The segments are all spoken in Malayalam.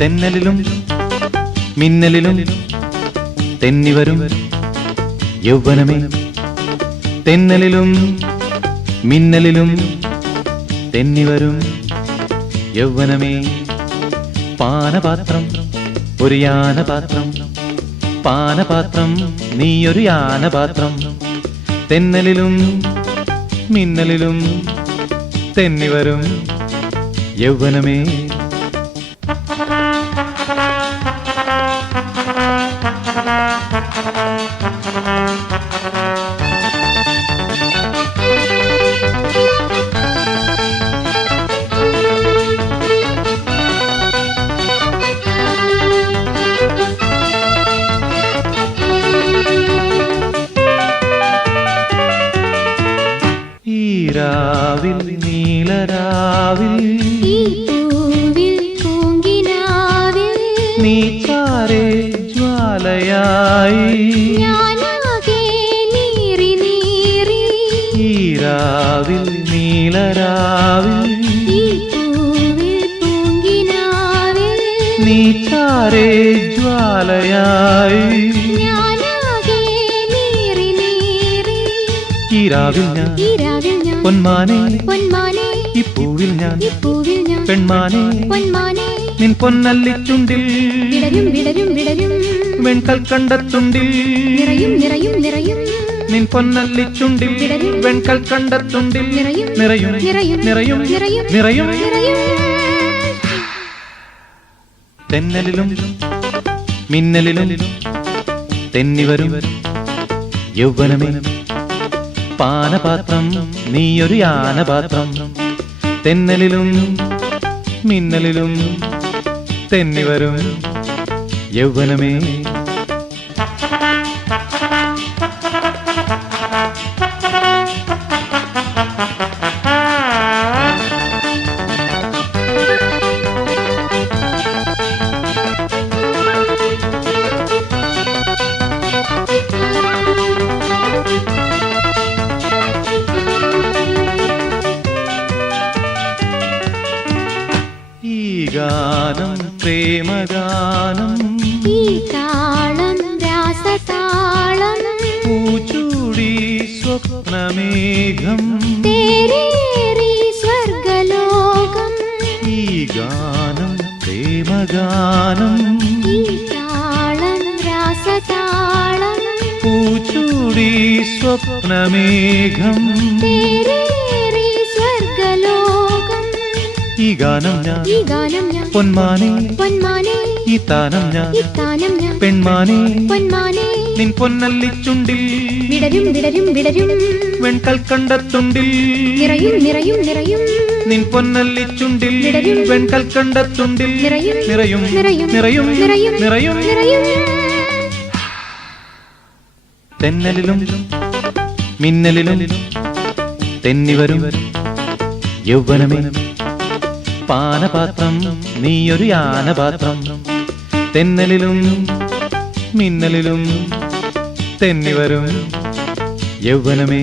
തെന്നലിലും മിന്നലിലും തെന്നിവരും യൗവനമേ. തെന്നലിലും മിന്നലിലും തെന്നിവരും യൗവനമേ. പാനപാത്രം ഒരു യാനപാത്രം, പാനപാത്രം നീയൊരു യാനപാത്രം. തെന്നലിലും മിന്നലിലും തെന്നിവരും യൗവനമേ. രാവിൽ നീലരാവിൽ നീ ചാരേ ജ്വാലയായി. ഈ രാവിൽ നീലരാവിൽ നീ ചാരേ ജ്വാലയായി. ഈ രാവിൽ ഞാൻ പൊന്മാനെ, ഈ പൂവിൽ ഞാൻ പെൺമാനെ. നിൻ പൊന്നല്ലിച്ചുണ്ടിൽ വെൺകൽ കണ്ടത്തുണ്ടിൽ, നിൻ പൊന്നല്ലിച്ചുണ്ടിൽ വെൺകൽ കണ്ടത്തുണ്ടിൽ നിറയും നിറയും നിറയും. തെന്നലിലും മിന്നലിലും തെന്നിവരും യൗവനമേ. പാനപാത്രം നീയൊരു യാനപാത്രം. തെന്നലിലും മിന്നലിലും തെന്നിവരും യൗവനമേ. ഗാനം പ്രേമഗാനം, ഈ താളം രാസതാളം. പൂച്ചൂടി സ്വപ്നമേഘം തേരേറി സ്വർഗലോകം. ഈ ഗാനം പ്രേമഗാനം, ഈ താളം രാസതാളം. പൂച്ചൂടി സ്വപ്നമേഘം തേരേറി സ്വർഗലോകം. ഈ ഗാനം ഞാൻ പൊന്മാനെ, ഈ താനം ഞാൻ പെൺമാനെ. നിൻ പൊന്നല്ലിച്ചുണ്ടിൽ വിടരും വെൺകൽ കണ്ടത്തുണ്ടിൽ, നിൻ പൊന്നല്ലിച്ചുണ്ടിൽ വെൺകൽ കണ്ടത്തുണ്ടിൽ നിറയും നിറയും നിറയും. തെന്നലിലും മിന്നലിലും തെന്നിവരും യൗവനമേ. പാനപാത്രം നീയൊരു യാനപാത്രം. തെന്നലിലും മിന്നലിലും തെന്നിവരും യൗവനമേ.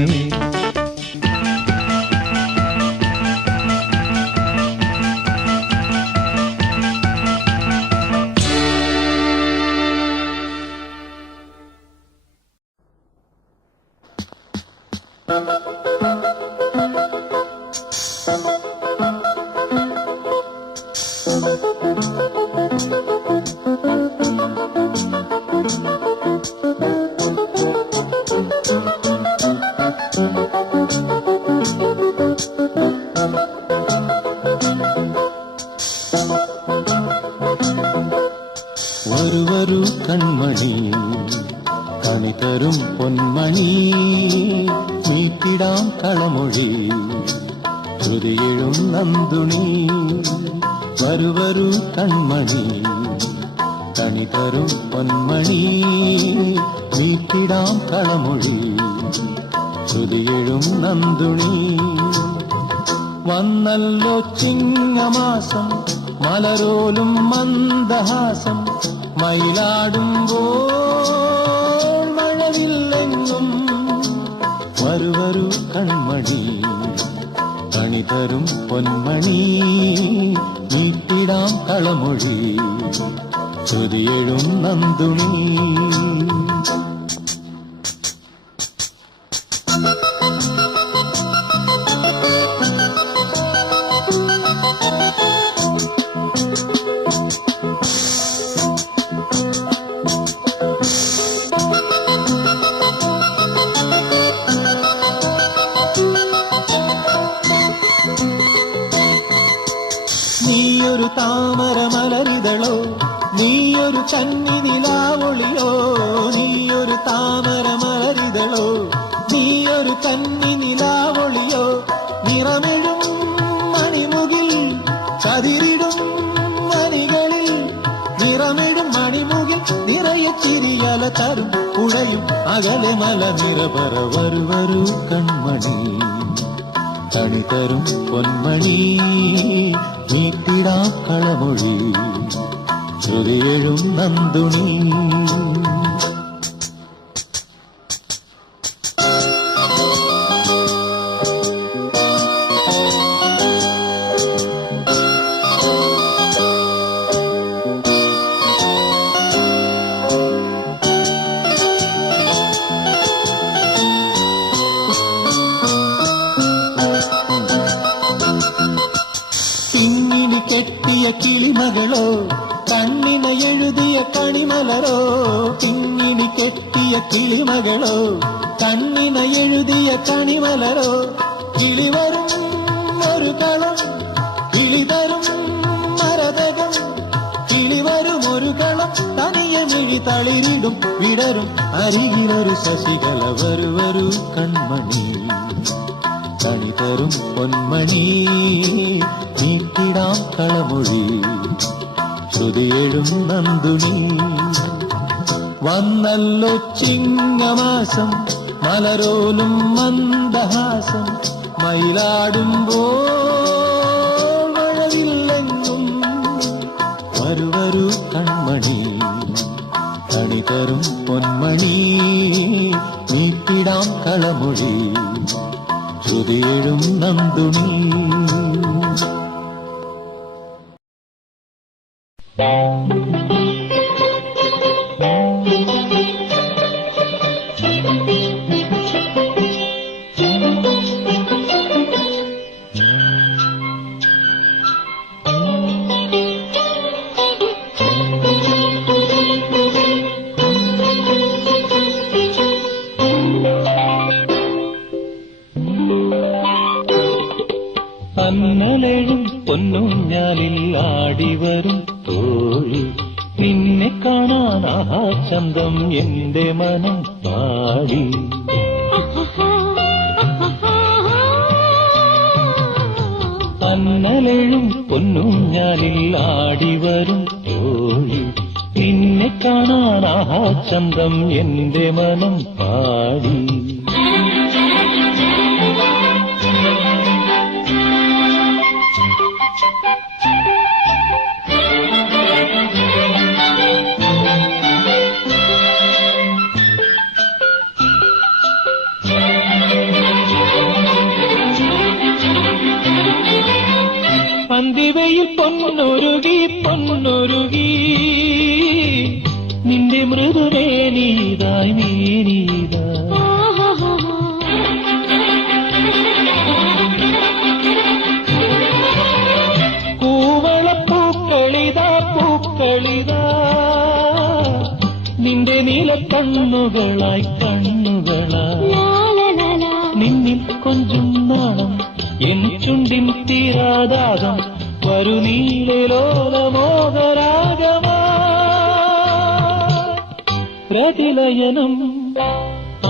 വരുവരു കൺമണി കണിതരും പൊന്മണി നീട്ടിടാം കളമൊഴി ശ്രുതിയിഴും നന്ദുണി വരുവരു കൺമണി കണിതരും പൊന്മണി നീട്ടിടാം കളമൊഴി ശ്രുതിയിഴും നന്ദുണി വന്നല്ലോ ചിങ്ങമാസം മലരോലും മന്ദഹാസം മയിലാടുമ്പോൾ മഴവില്ലെങ്ങും വരുവരു കൺമണി കണിതരും പൊന്മണി നീട്ടിടാം കളമൊഴി ശ്രുതിയെഴും നന്ദുണി നീയൊരു താമര മലരിതളോ നീയൊരു കന്നി നിലാവൊളിയോ നീയൊരു താമര മലരിതളോ നീയൊരു കന്നി നിലാവൊളിയോ നിറമിഴും മണിമുകിൽ കതിരിടും മണികളിൽ നിറമിടും മണിമുകിൽ നിറയെ ചിരിയല തരും പുഴയും അകലെ മല നിറപറ വരുവരു കൺമണി കണിതരും പൊന്മണി നീട്ടിടാം കളമൊഴി ശ്രുതിയെഴും നന്ദുണി പിന്നിനി കെട്ടിയ കിളിമകളോ കണ്ണിന എഴുതിയ കണിമലരോ പിന്നിനി കെട്ടിയ കിളിമകളോ കണ്ണിന എഴുതിയ കണിമലരോ കിളിവരും ഒരു കളം കിളിതരും മരതകം കിളിവരും ഒരു കളം തനിയെ മിഴി തളിരിടും വിടരും അരികിലൊരു ശശികല വരുവരു കൺമണി കണിതരും പൊന്മണി നീട്ടിടാം കളമൊഴി ശ്രുതിയെഴും നന്ദുണി വന്നല്ലോ ചിങ്ങമാസം മലരോലും മന്ദഹാസം മയിലാടുമ്പോൾ മഴവില്ലെങ്ങും വരുവരു കൺമണി കണിതരും പൊന്മണി നീട്ടിടാം കളമൊഴി ശ്രുതിയെഴും നന്ദുണി അന്നലെഴും പൊന്നൂഞ്ഞാലിൽ ആടിവരും തോഴി നിന്നെ കാണാൻ ആഹാ ചന്തം എന്റെ മനം പാടി അന്നലെഴും പൊന്നൂഞ്ഞാലിൽ ആടിവരും തോഴി നിന്നെ കാണാൻ ആഹാ ചന്തം എന്റെ മനം പാടി പന്തിവയിൽ പൊന്നൊരുകി പൊന്നൊരുകി നിന്റെ മൃദുരേനീതായി നീനീതാ കൂവളപ്പൂക്കൾ പൂക്കളിതാ നിന്റെ നീല കണ്ണുകളായി കണ്ണുകളായി നിന്നിൽ കൊഞ്ചും നാണം എൻ ചുണ്ടിൻ തീരാദാകം വരു നീലോലമോഹരാഗമാ പ്രതിലയനം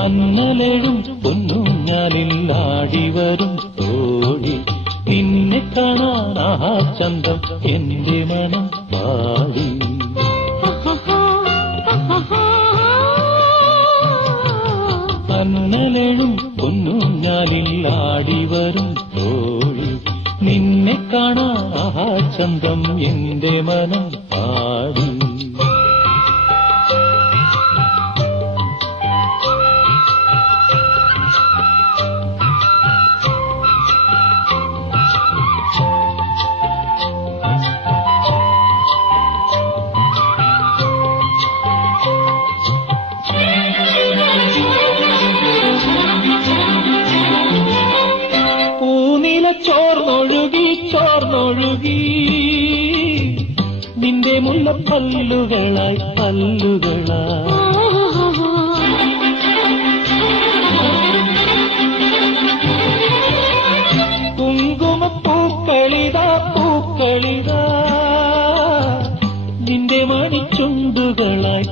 അന്നലെഴും പൊന്നൂഞ്ഞാലിൽ വരും തോഴി നിന്നെ കാണാൻ ആ ചന്തം എന്റെ മനം പാടി അന്നലെഴും പൊന്നൂഞ്ഞാലിൽ വരും തോഴി നിന്നെ കാണാൻ ആ ചന്തം എന്റെ മനം പാടി ചോർന്നൊഴുകി നിന്റെ മുല്ലപ്പല്ലുകളായി കുങ്കുമപ്പൂക്കളിതാ നിന്റെ മണിച്ചുണ്ടുകളായി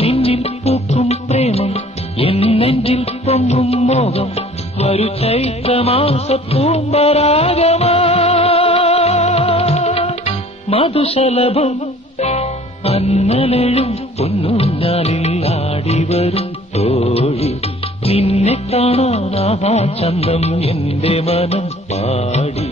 നിന്നിൽ പൂക്കും പ്രേമം എന്നെഞ്ചിൽ പൊങ്ങും മോഹം വരു ചൈത്രമാസ പൂമ്പരാഗമാ മധുശലഭം അന്നലെഴും പൊന്നൂഞ്ഞാലിൽ വരും തോഴി നിന്നെ കാണാൻ ആ ചന്തം എന്റെ മനം പാടി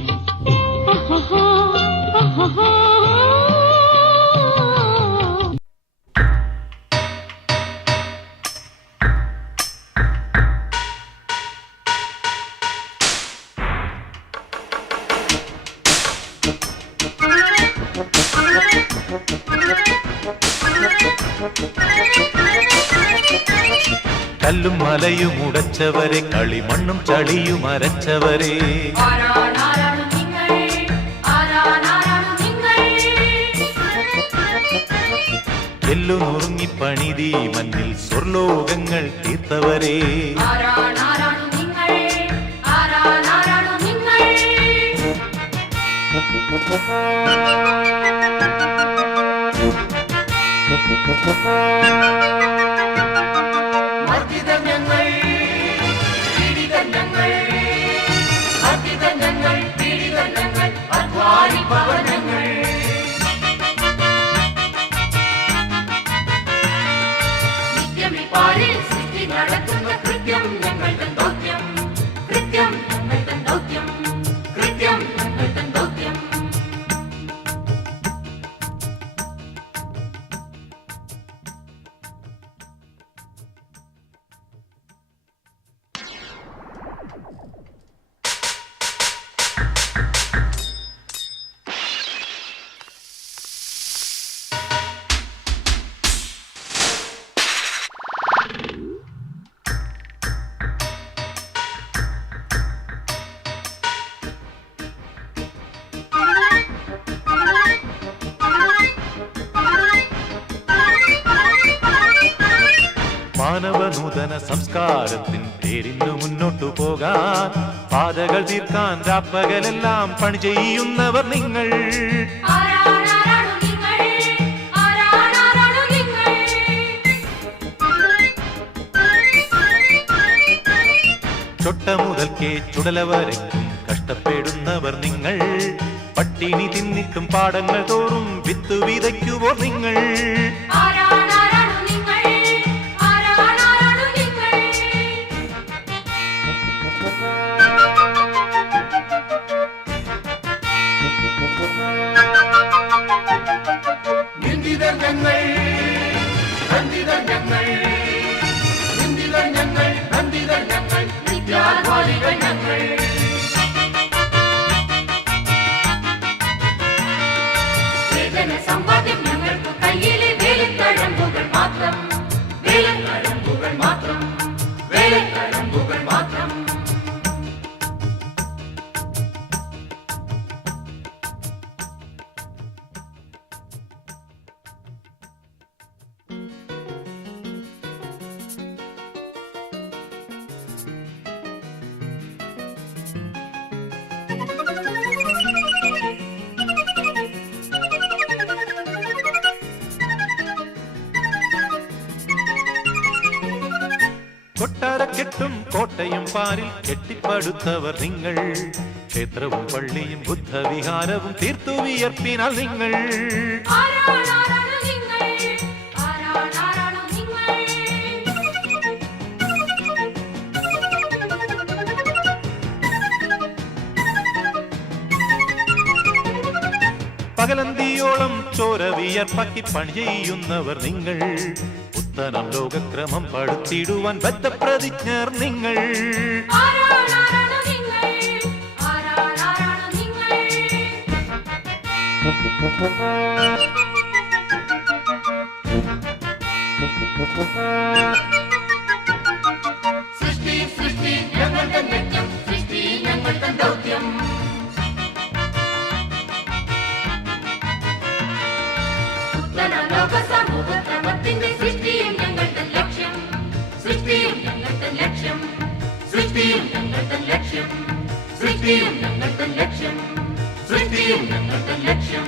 കല്ലും മലയും ഉടച്ചവരെ കളിമണ്ണും ചളിയും അരച്ചവരെ എല്ലു നുറുങ്ങി പണിതീ മണ്ണിൽ സ്വർലോകങ്ങൾ തീർത്തവരെ മാനവ നൂതന സംസ്കാരത്തിൻ പേരിന്നു മുന്നോട്ടു പോകാൻ പാതകൾ തീർക്കാൻ രാപ്പകലെല്ലാം പണി ചെയ്യുന്നവർ നിങ്ങൾ ചൊട്ട മുതൽക്കേ ചുടല വരയ്ക്കും കഷ്ടപ്പെടുന്നവർ നിങ്ങൾ പട്ടിണി തിന്നിട്ടും പാടങ്ങൾ തോറും വിത്ത് വിതയ്ക്കുവോ നിങ്ങൾ സമ്പാദ്യം ഞങ്ങൾക്ക് കയ്യിലെ വേല കെട്ടും കോട്ടയും പാരിൽ കെട്ടിപ്പടുത്തവർ നിങ്ങൾ. ക്ഷേത്രവും പള്ളിയും ബുദ്ധവിഹാരവും തീർത്തു വിയർപ്പിനാൽ നിങ്ങൾ. പകലന്തിയോളം ചോര വിയർപ്പാക്കി പണി ചെയ്യുന്നവർ നിങ്ങൾ. പുത്തനം ലോകക്രമം പടുത്തിടുവാൻ ബദ്ധപ്രതിജ്ഞർ നിങ്ങൾ. സൃഷ്ടി സൃഷ്ടി ഞങ്ങളുടെ ലക്ഷ്യം, സൃഷ്ടി ഞങ്ങളുടെ ദൗത്യം. ലോക സമൂഹക്രമത്തിന്റെ സൃഷ്ടിയും ഞങ്ങളുടെ ലക്ഷ്യം, സൃഷ്ടിയും ഞങ്ങളുടെ ലക്ഷ്യം, സൃഷ്ടിയും ഞങ്ങളുടെ ലക്ഷ്യം, സൃഷ്ടിയും ഞങ്ങളുടെ ലക്ഷ്യം, സൃഷ്ടിയും ഞങ്ങളുടെ ലക്ഷ്യം.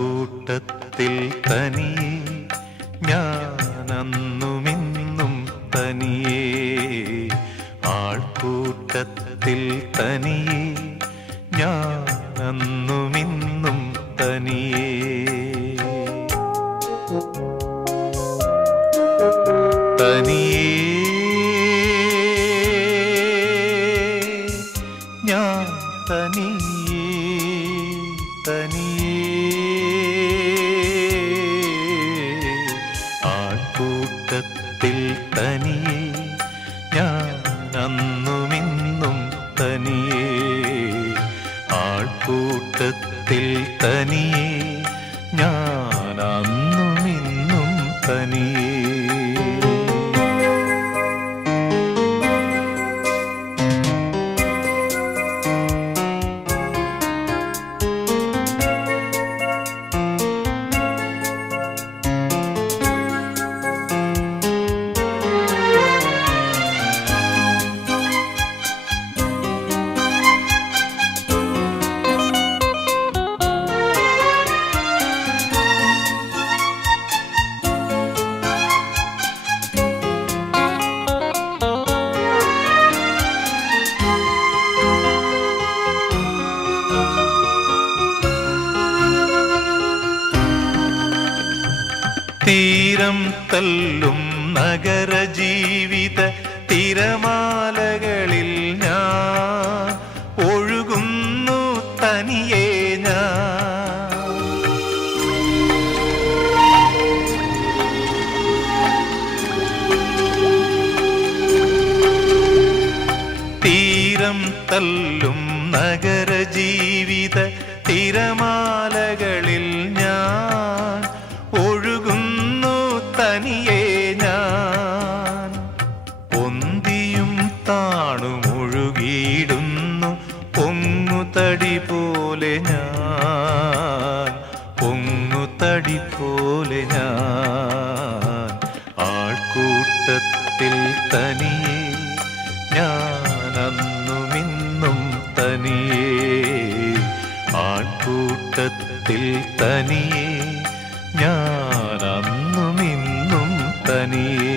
കൂട്ടത്തിൽ തനിയെ ഞാനന്നുമിന്നും തനിയെ. ആൾക്കൂട്ടത്തിൽ തനിയെ ഞാനന്നുമിന്നും തനിയെ. തനിയെ ഞാൻ തനിയെ തനിയെ. ആൾക്കൂട്ടത്തിൽ തനിയെ ഞാനന്നുമിന്നും തനിയെ. ആൾക്കൂട്ടത്തിൽ തനിയെ ഞാനന്നുമിന്നും തനിയെ. തീരം തല്ലും നഗരജീവിത തിരമാലകളിൽ ഞാൻ ഒഴുകുന്നു തനിയെ ഞാൻ. തീരം തല്ലും നഗരജീവിത തിരമാലകളിൽ ഞാൻ ഒഴുകുന്നു തനിയെ ഞാൻ. പൊന്തിയും താണും ഒഴുകിയിടുന്നു പൊങ്ങുതടി പോലെ ഞാൻ, പൊങ്ങുതടി പോലെ ഞാൻ. ആൾക്കൂട്ടത്തിൽ തനിയെ ഞാനന്നുമിന്നും തനിയെ. ആൾക്കൂട്ടത്തിൽ തനിയെ ഞാനന്നുമിന്നും തനിയെ.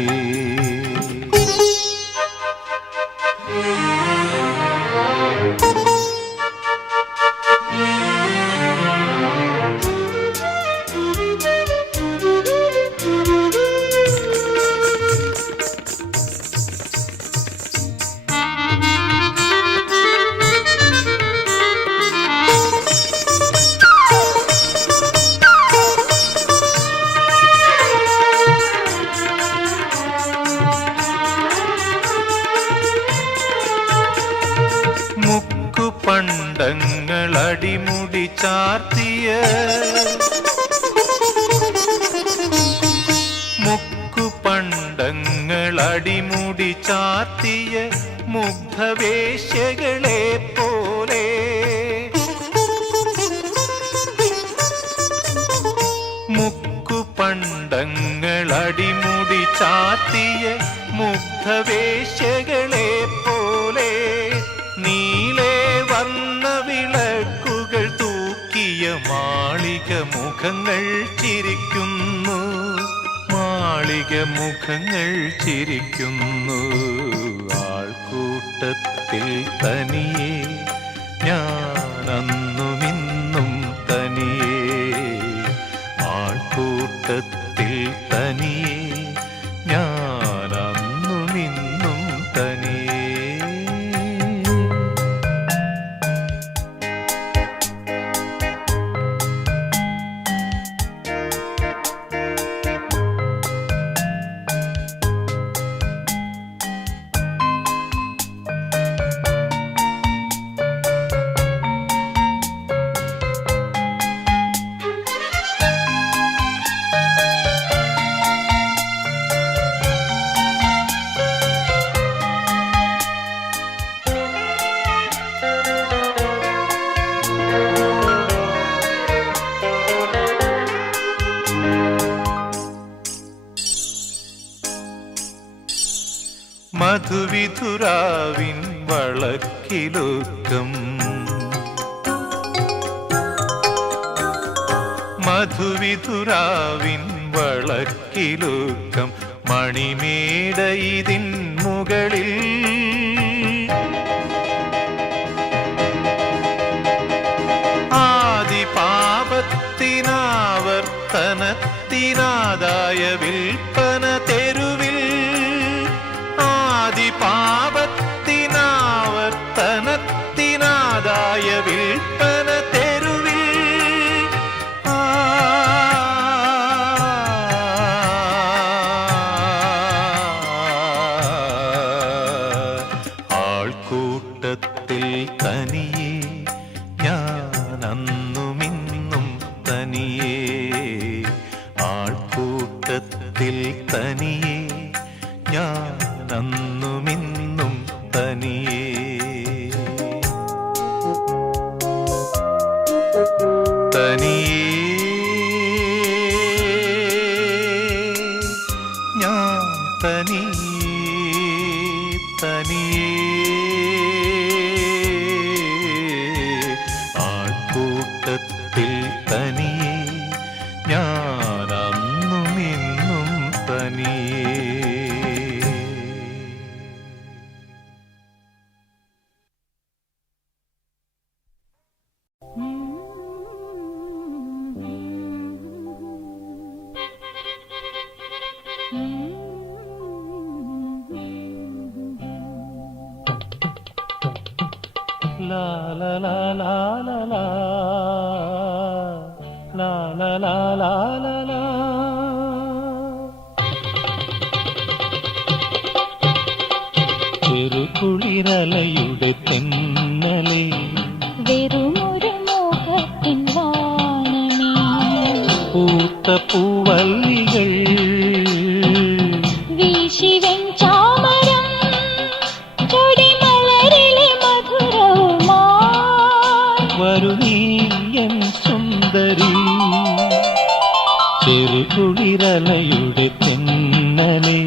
അടിമുടി ചാർത്തിയ മുഗ്ധവേശ്യകളെ പോലെ മുക്കുപണ്ടങ്ങൾ അടിമുടി ചാർത്തിയ മുഗ്ധവേശ്യകളെ പോലെ നീലേ വർണ്ണ വിളക്കുകൾ തൂക്കിയ മാളിക മുഖങ്ങൾ ചിരിക്കുന്നു, മാളിക മുഖങ്ങൾ ചിരിക്കുന്നു. ആൾക്കൂട്ടത്തിൽ തനിയെ ഞാനന്നുമിന്നും തനിയെ, ആൾക്കൂട്ടത്തിൽ തനിയെ ഞാനന്നുമിന്നും തനിയെ. മധുവിധുരാവിൻ വളക്കിലുക്കം, മധുവിധുരാവിൻ വളക്കിലുക്കം മണിമേട ഇതിൻ മുകളിൽ ആദിപാപത്തിനാവർത്തനത്തിനാദായ വിൽപ്പന തെരുവിൽ, ആദിപാപത്തിനാവർത്തനത്തിനാദായ വിൽപ്പന തെരുവിൽ ആൾക്കൂട്ടത്തിൽ തനിയെ ഞാനന്നുമിന്നും തനിയെ, ആൾക്കൂട്ടത്തിൽ തനിയെ ഞാനന്നുമിന്നും തനിയെ. തനിയെ ഞാൻ തനിയെ, തനിയെ ആൾക്കൂട്ടത്തിൽ തനിയെ ഞാനന്നുമിന്നും തനിയെ. La la la la la la la la la la la la. ചെറുകുളിരലയുടെ തെന്നലെ വെറുമൊരു മോഹത്തിൻ വാനമേ, പൂത്ത പൂവല്ലികൾ വീശി വെഞ്ചാമരം ചൊടിമലരിലെ മധുരവുമായി വരുനീയൻ സുന്ദരി. ചെറുകുളിരലയുടെ തെന്നലെ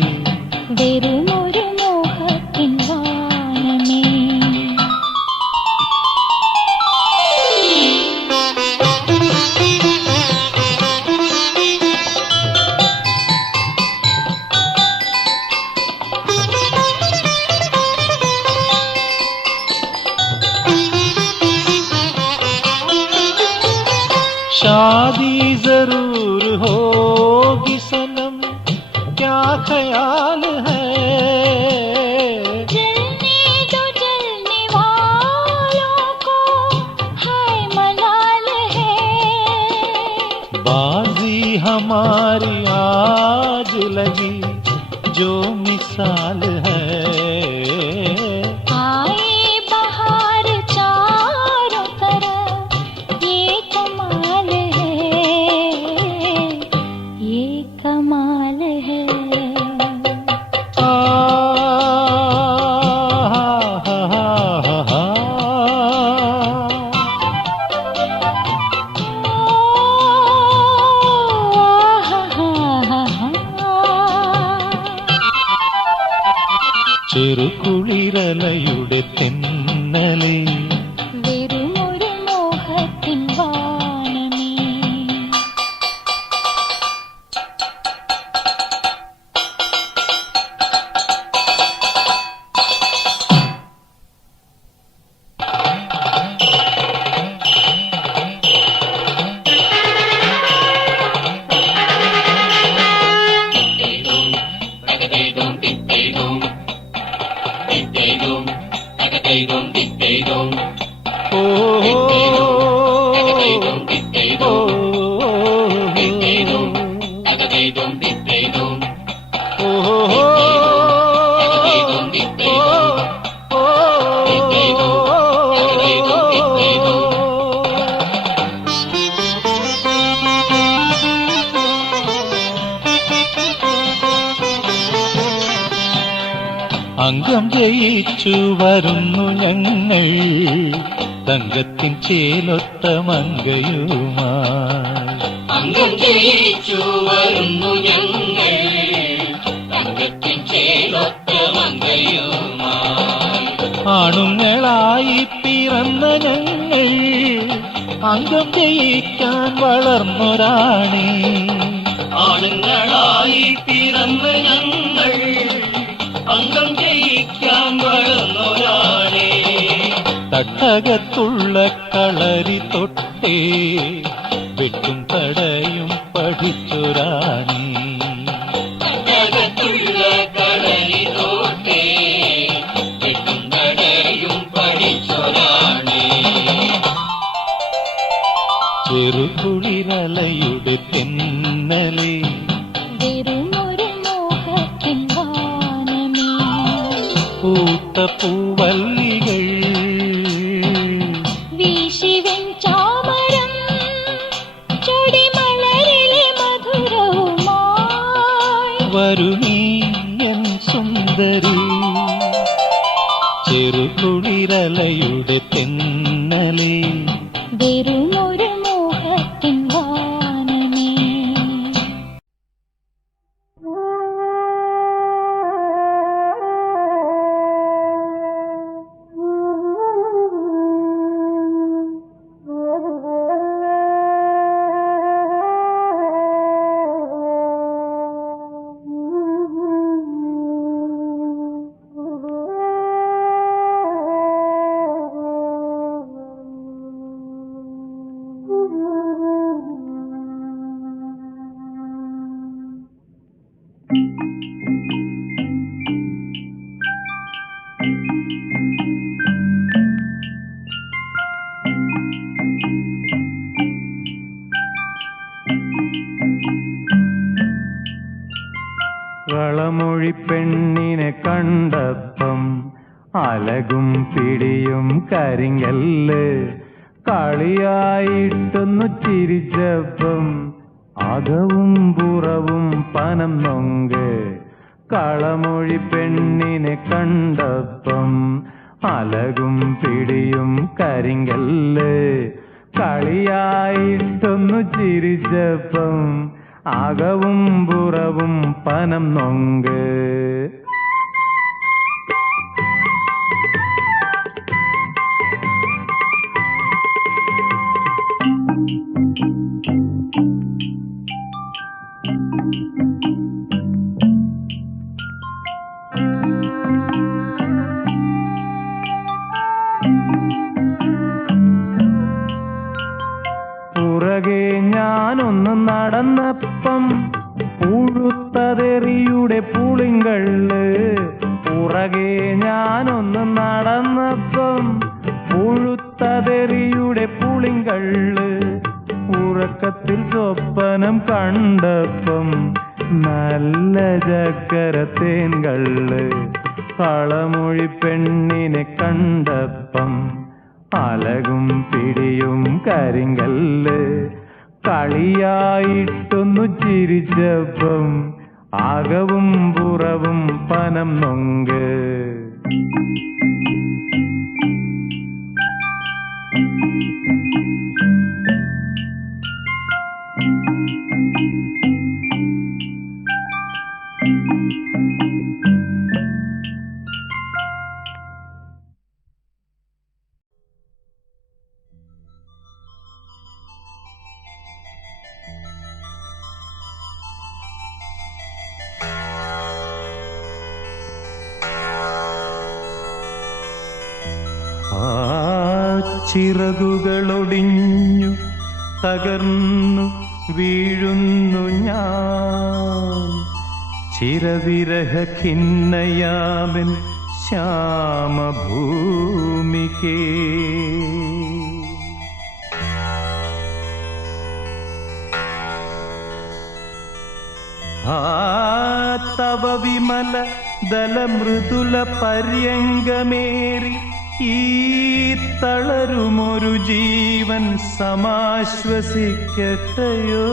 വെറുമൊരു മോഹത്തിൻ വാനമേ. शादी जरूर होगी सनम, क्या ख्याल है? जलने दो जलने वालों को, हाय मलाल है. बाजी हमारी आज लगी जो मिसाल है. आए बहार चारों तरफ, ये कमाल है, ये कमाल है. आ ചെറുകുളിരലയുടെ തെന്നലേ വെറുമൊരു മോഹത്തിൻ വാനമേ. അംഗം ജയിച്ചു വരുന്നു ഞങ്ങൾ തങ്കത്തിൻ ചേലൊത്ത മങ്കയുമായി. അംഗം ജയിച്ചു വരുന്നു ഞങ്ങൾ തങ്കത്തിൻ ചേലൊത്ത മങ്കയുമായി. ആണുങ്ങളായി പിറന്ന ഞങ്ങൾ അംഗം ജയിക്കാൻ വളർന്നൊരാണി. ആണുങ്ങളായി പിറന്ന ഞങ്ങൾ അംഗം ജയിക്കാൻ വളർന്നൊരാളെ. തട്ടകത്തുള്ള കളരി തൊട്ടേ വെട്ടും തടയും പഠിച്ചൊരാണി. തട്ടകത്തുള്ള കളരി തൊട്ടേ വെട്ടും തടയും പഠിച്ചൊരാളെ. ചെറുകുളിരലയുടെ തെന്നലേ വെറുമൊരു മോഹത്തിൻ വാനമേ. പൂത്ത പൂവല്ലികൾ വീശി വെഞ്ചാമരം ചൊടിമലരിലെ മധുരവുമായി. വരുമീ എൻ സുന്ദരി. ചെറുകുളിരലയുടെ തെന്നലേ വെറുമൊരു മോഹത്തിൻ വാനമേ. കളമൊഴി പെണ്ണിനെ കണ്ടപ്പം അലകും പിടിയും കരിങ്കല്ല് കളിയായിട്ടൊന്നു ചിരിച്ചപ്പം അകവും പുറവും പനം നൊങ്ക്. കളമൊഴി പെണ്ണിനെ കണ്ടപ്പം അലകും പിടിയും കരിങ്കല്ല് കളിയായിട്ടൊന്നു ചിരിച്ചപ്പം അകവും പുറവും പനം നൊങ്ക്. പുറകെ ഞാനൊന്ന് നടന്നപ്പം പുഴുത്തതെറിയുടെ പുളിങ്കള്ള്. പുറകെ ഞാനൊന്ന് നടന്നപ്പം പുഴുത്തതെറിയുടെ പുളിങ്കള്ള്. ഉറക്കത്തിൽ സ്വപ്നം കണ്ടപ്പം നല്ല ചക്കര തേൻകള്ള്. കളമൊഴി പെണ്ണിനെ കണ്ടപ്പം അലകും പിടിയും കരിങ്കല്ല് കളിയായിട്ടൊന്നു ചിരിച്ചപ്പം അകവും പുറവും പനം നൊങ്ക്. ചിറകുകളൊടിഞ്ഞു തകർന്നു വീഴുന്നു ഞാൻ ചിരവിരഹ ഖിന്നയാമൻ ശ്യാമഭൂമികേ. തവ വിമല ദലമൃദുല പര്യങ്കമേറി ഈ തളരുമൊരു ജീവൻ സമാശ്വസിക്കട്ടെയോ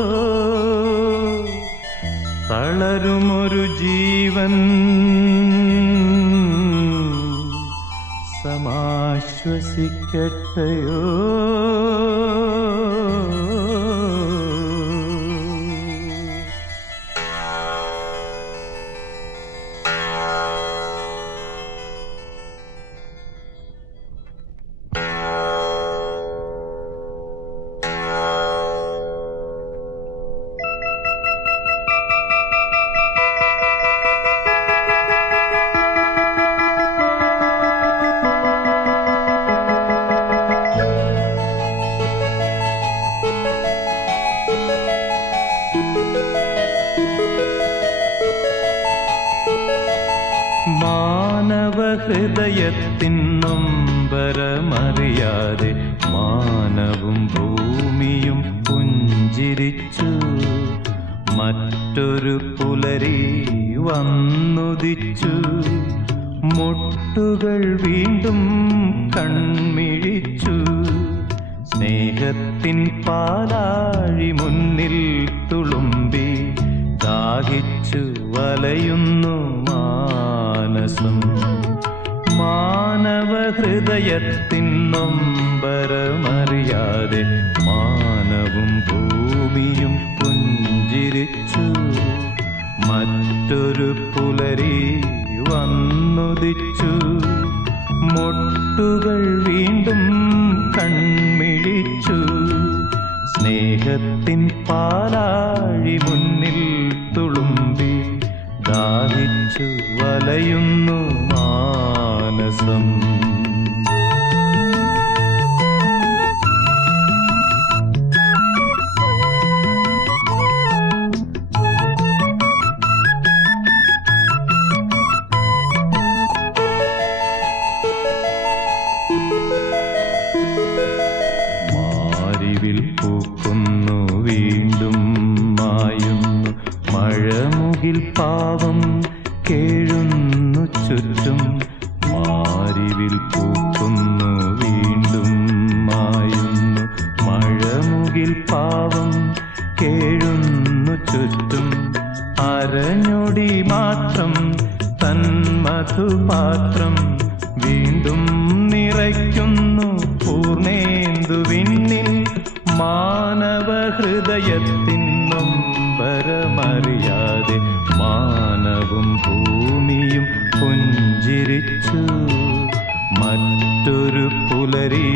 തളരുമൊരു ജീവൻ സമാശ്വസിക്കട്ടെയോ. മാനവഹൃദയത്തിൻ നൊമ്പരമറിയാതെ മാനവും ഭൂമിയും പുഞ്ചിരിച്ചു. മറ്റൊരു പുലരി വന്നുദിച്ചു. മുട്ടുകൾ വീണ്ടും കൺമിഴിച്ചു. സ്നേഹത്തിൻ പാലാഴി മുന്നിൽ തുളുമ്പി ദാഹിച്ചു വലയുന്നു മാനസം. മാനവഹൃദയത്തിൻ നൊമ്പരമറിയാതെ മാനവും ഭൂമിയും പുഞ്ചിരിച്ചു. മറ്റൊരു പുലരി വന്നുദിച്ചു. മുട്ടുകൾ വീണ്ടും കൺമിഴിച്ചു. സ്നേഹത്തിൻ പാലാഴി മുന്നിൽ തുളുമ്പി ദാഹിച്ചു വലയുന്നു മാനസം. മാരിവിൽ പൂക്കുന്നു വീണ്ടും മായുന്നു. മഴമുകിൽ പാവം കേഴുന്നു ചുറ്റും. മാരിവിൽ പൂക്കുന്നു വീണ്ടും മായുന്നു. മഴമുകിൽ പാവം കേഴുന്നു ചുറ്റും. അരഞ്ഞൊടി മാത്രം തന്മധുപാത്രം വീണ്ടും നിറയ്ക്കുന്നു പൂർണേന്ദുവിണ്ണിൽ. മാനവഹൃദയത്തിൻ നൊമ്പരമറിയാതെ മാനവും ഭൂമിയും പുഞ്ചിരിച്ചു. മറ്റൊരു പുലരി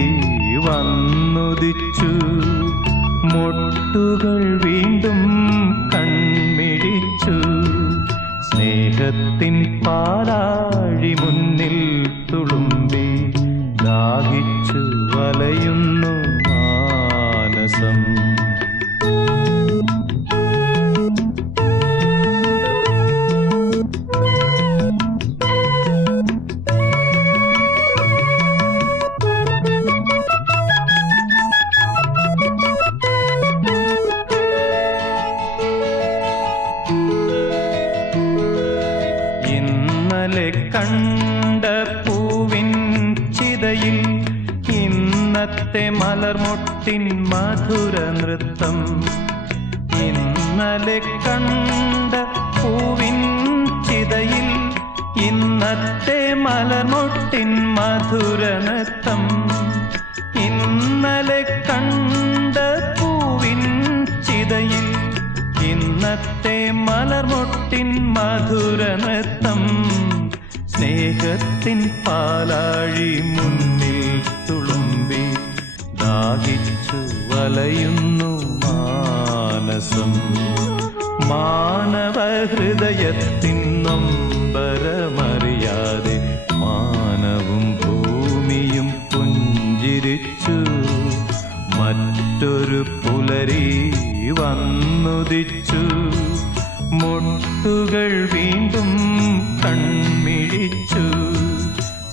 വന്നുദിച്ചു. മുട്ടുകൾ വീണ്ടും കൺമിഴിച്ചു. സ്നേഹത്തിൻ പാലാഴി മുന്നിൽ തുളുമ്പി ദാഹിച്ചു വലയുന്നു മാനസം. ഇന്നലെ കണ്ട പൂവിൻ ചിതയിൽ ഇന്നത്തെ മലർമൊട്ടിൻ മധുര നൃത്തം. ഇന്നലെ കണ്ട പൂവിൻ ചിതയിൽ ഇന്നത്തെ മലർമൊട്ടിൻ മധുര നൃത്തം. ഇന്നലെ കണ്ട പൂവിൻ ചിതയിൽ ഇന്നത്തെ മലർമൊട്ടിൻ മധുര നൃത്തം. സ്നേഹത്തിൻ പാലാഴി മുന്നിൽ തുളുമ്പി ദാഹിച്ചു വലയുന്നു മാനസം. മാനവഹൃദയത്തിൻ നൊമ്പരമറിയാതെ മാനവും ഭൂമിയും പുഞ്ചിരി ചിരിച്ചു. മറ്റൊരു പുലരി വന്നുദിച്ചു. മുട്ടുകൾ വീണ്ടും കൺമിഴിച്ചു.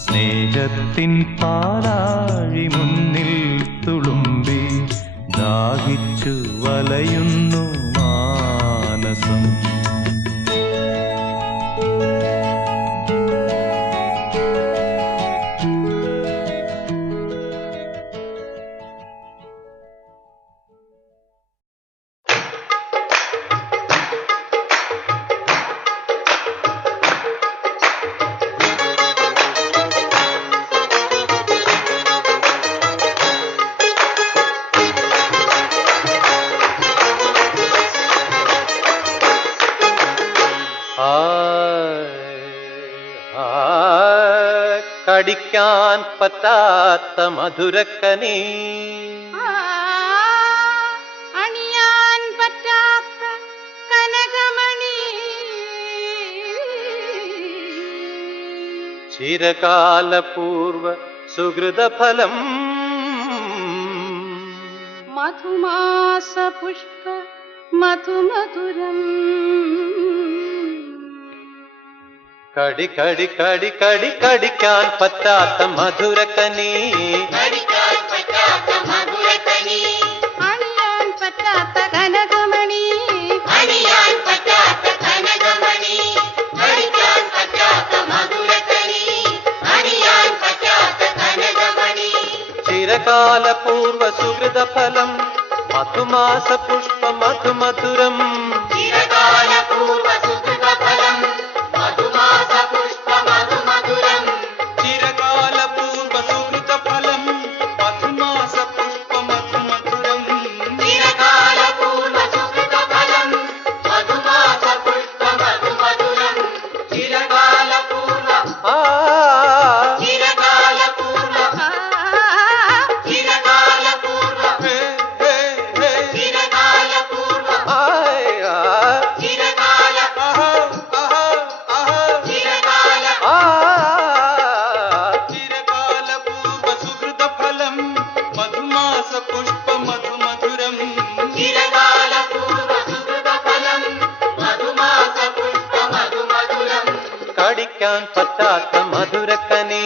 സ്നേഹത്തിൻ പാലാഴി മുന്നിൽ തുളുമ്പി ദാഹിച്ചു വലയുന്നു മാനസം. കടിക്കാൻ പറ്റാത്ത മധുരക്കനീ, അണിയാൻ പറ്റാത്ത കനകമണി, ചിരകാലപൂർവ സുഹൃതഫലം, മധുമാസ പുഷ്പ മധുമധുരം. കടി കടി കടി കടി കടിക്കാൻ പറ്റാത്ത മധുരക്കനീ, കടിക്കാൻ പറ്റാത്ത മധുരക്കനി, അണിയാൻ പറ്റാത്ത കനകമണി, അണിയാൻ പറ്റാത്ത കനകമണി, കടിക്കാൻ പറ്റാത്ത മധുരക്കനി, അണിയാൻ പറ്റാത്ത കനകമണി, ചിരകാലപൂർവ സുഹൃതഫലം, മധുമാസ പുഷ്പ മധുമധുരം, ചിരകാലപൂർവ സുഹൃതഫലം, മധുമാസ പുഷ്പ മധുമധുരം, ചിരകാലപൂർവ സുഹൃതഫലം, മധുമാസ പുഷ്പ മധുമധുരം, ചിരകാലപൂർവ സുഹൃതഫലം, മധുമാസ പുഷ്പ മധുമധുരം, ചിരകാലപൂർവ ചിരകാലപൂർവ ചിരകാലപൂർവ ചിരകാലപൂർവ ചിരകാല ചിരകാല ചിരകാലപൂർവ സുഹൃതഫലം, മധുമാസ പുഷ്പ മധുമധുരം, ചിരകാലപൂർവ സുഹൃതഫലം, മധുമാസ പുഷ്പ മധുമധുരം, കടിക്കാൻ പറ്റാത്ത മധുരക്കനീ,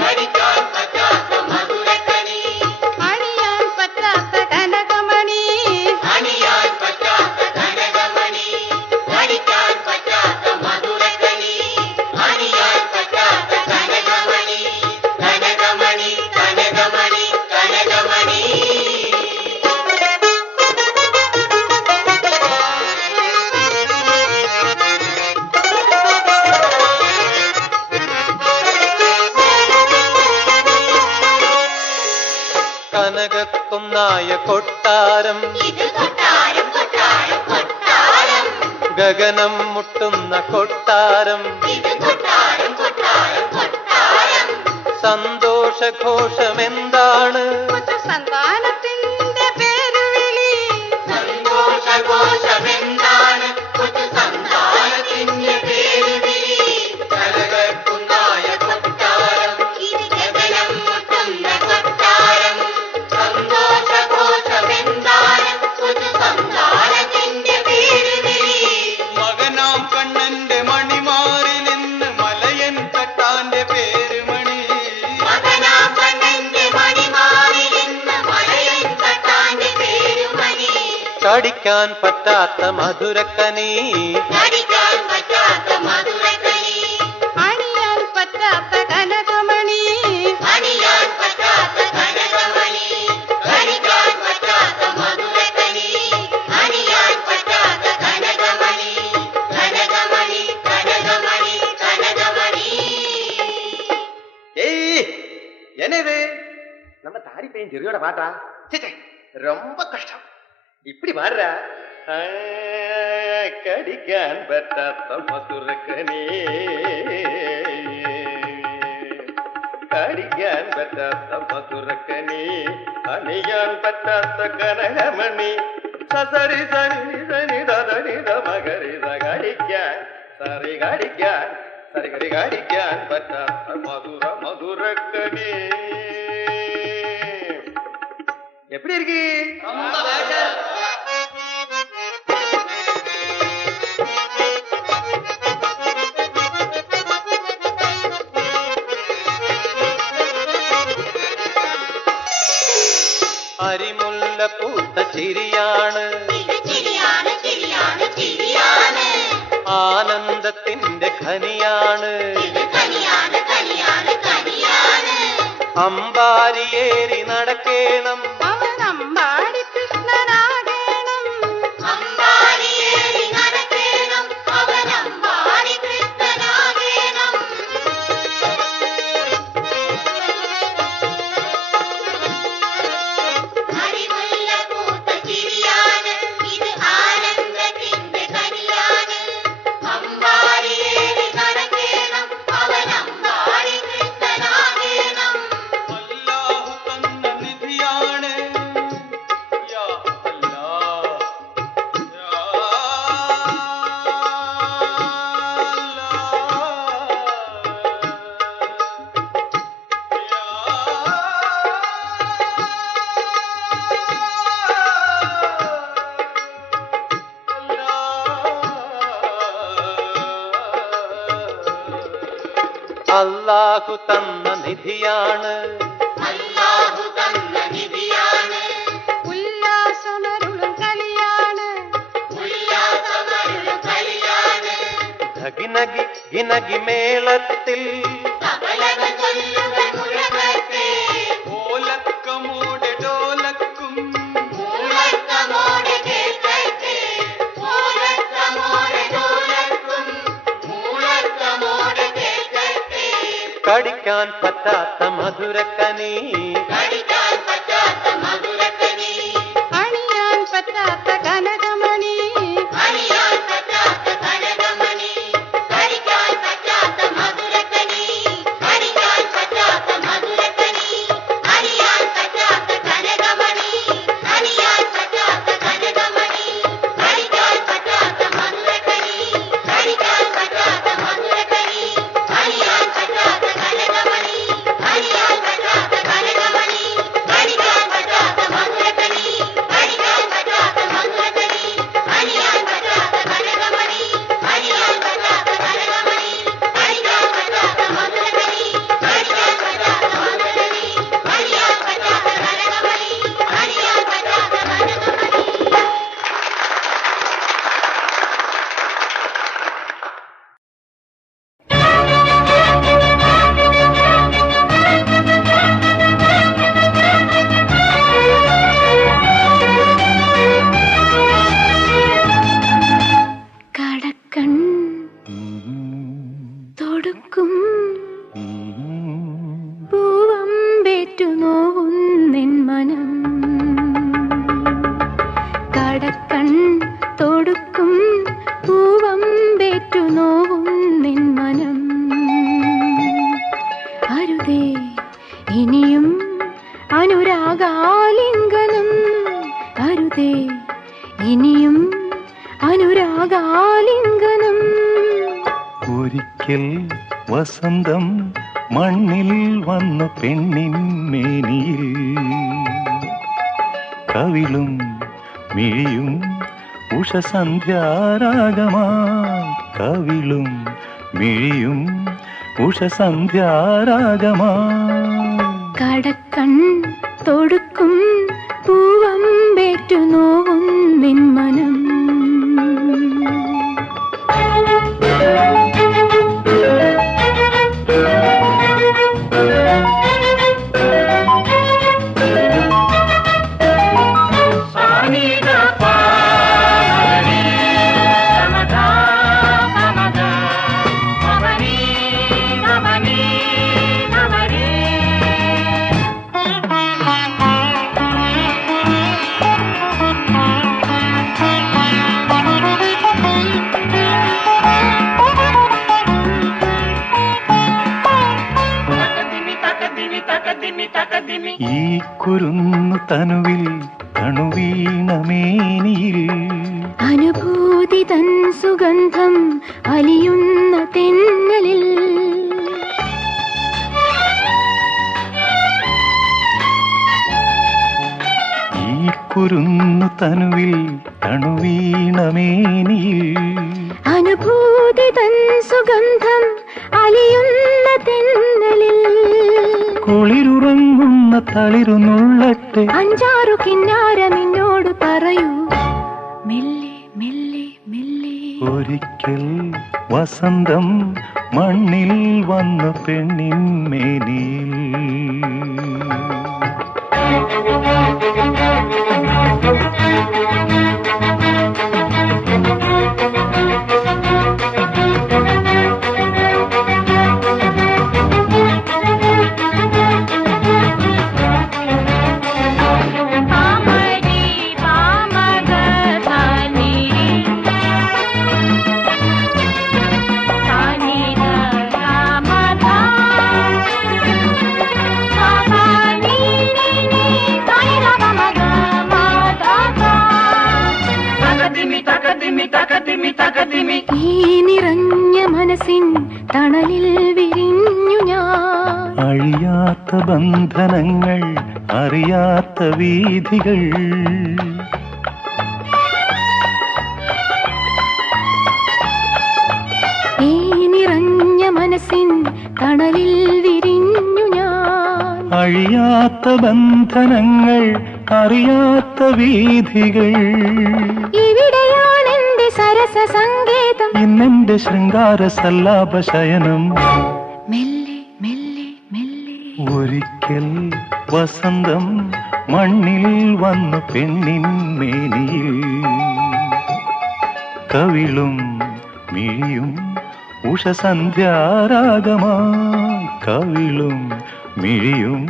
കടിക്കാൻ പറ്റാത്ത മധുരക്കനി, അണിയാൻ പറ്റാത്ത കനകമണി, അണിയാൻ പറ്റാത്ത കനകമണി, കടിക്കാൻ പറ്റാത്ത മധുരക്കനി, അണിയാൻ പറ്റാത്ത കനകമണി, കനകമണി കനകമണി കനകമണി. കനകക്കുന്നായ കൊട്ടാരം, ഇത് കൊട്ടാരം കൊട്ടാരം കൊട്ടാരം, ഗഗനം മുട്ടുന്ന കൊട്ടാരം, ഇത് കൊട്ടാരം കൊട്ടാരം കൊട്ടാരം, സന്തോഷഘോഷമെന്താണ്, കൊച്ചു സന്താനത്തിന്റെ പേരുവിളി, സന്തോഷഘോഷമെന്താണ്, കൊച്ചു സന്താനത്തിന്റെ പേരുവിളി, കനകക്കുന്നായ കൊട്ടാരം, ഇത് ഗഗനം മുട്ടുന്ന കൊട്ടാരം, സന്തോഷഘോഷമെന്താണ്, കൊച്ചു സന്താനത്തിന്റെ പേരുവിളി, മകനാം കണ്ണന്റെ മണിമാറിൽ നിന്ന് മലയൻ തട്ടാന്റെ പേരുമണി, മകനാം കണ്ണന്റെ മണിമാറിലിന്ന് മലയൻ തട്ടാന്റെ പേരുമണി, കടിക്കാൻ പറ്റാത്ത മധുരക്കനീ, കടിക്കാൻ പറ്റാത്ത മധുരക്കനി, അണിയാൻ പറ്റാത്ത കനകമണി, അണിയാൻ പറ്റാത്ത കനകമണി, കടിക്കാൻ പറ്റാത്ത മധുരക്കനി, അണിയാൻ പറ്റാത്ത കനകമണി, കനകമണി കനകമണി കനകമണി. ஏய் என்னது நம்ம தாடி பையன் ஜெரியோட பாட்டா சே ரொம்ப கஷ்டம் இப்படி பாடுறா கடிக்கான் பட்டாத்த மதுரக்கனே கடிக்கான் பட்டாத்த மதுரக்கனே அணியான் பட்டாத்த கனகமணி சசரி சனி சனி ததனி மகரி கடிக்கான் சரி கடிக்கான் சரி கடி கடிக்கான் பட்டாத்த மதுர மதுரக்கனே எப்படி இருக்கு? അരിമുല്ല പൂത്ത ചിരിയാണ് ആനന്ദത്തിന്റെ ഖനിയാണ് അമ്പാരിയേറി നടക്കേണം അവൻ അമ്പാടി കൃഷ്ണനാകേണം അല്ലാഹു തന്ന നിധിയാണ് ഉല്ലാസമരുളും കലിയാണ് ധഗിനഗി ഗിനഗി മേളത്തിൽ ഓലക്കമോടെ ഡോലക്കും കടിക്കാൻ പറ്റാത്ത മധുരക്കനി അണിയാൻ പറ്റാത്ത കനകമണി ഒരിക്കൽ വസന്തം മണ്ണിൽ വന്നു പെണ്ണിൻ മേനിയിൽ കവിളും മിഴിയും ഉഷസന്ധ്യാരാഗമായി കവിളും മിഴിയും ഉഷസന്ധ്യാരാഗമായി കടക്കൺ തൊടുക്കും പൂവമ്പേറ്റു നോവും നിൻ മനം ഈ കുരുന്നു തനുവിൽ തണുവീണമേനിയിൽ അനുഭൂതി തൻ സുഗന്ധം അലിയുന്ന തെന്നലിൽ കുരുന്നു തനുവിൽ തണുവീണമേനിയിൽ അനുഭൂതി തൻ സുഗന്ധം അലിയുന്ന തെന്നലിൽ കുളിരുറങ്ങുന്ന തളിരുന്നുള്ളട്ടെ അഞ്ചാറു കിന്നാരമിന്നോട് പറയൂ മെല്ലെ മെല്ലെ മെല്ലെ ഒരിക്കൽ വസന്തം മണ്ണിൽ വന്ന പെണ്ണിൻ മേനിയിൽ ഈ നിറഞ്ഞ മനസ്സിൻ തണലിൽ വിരിഞ്ഞു ഞാൻ അഴിയാത്ത ബന്ധനങ്ങൾ അറിയാത്ത വീഥികൾ ഈ നിറഞ്ഞ മനസ്സിൻ തണലിൽ വിരിഞ്ഞു ഞാൻ അഴിയാത്ത ബന്ധനങ്ങൾ അറിയാത്ത വീഥികൾ ഇവിടെയാണെന്റെ സരസ സങ്കേതം ഇന്നെന്റെ ശൃംഗാര സല്ലാപ ശയനം മെല്ലെ മെല്ലെ മെല്ലെ ഒരിക്കൽ വസന്തം മണ്ണിൽ വന്നു പെണ്ണിൻ മേനിയിൽ കവിളും മിഴിയും ഉഷസന്ധ്യാരാഗമായി കവിളും മിഴിയും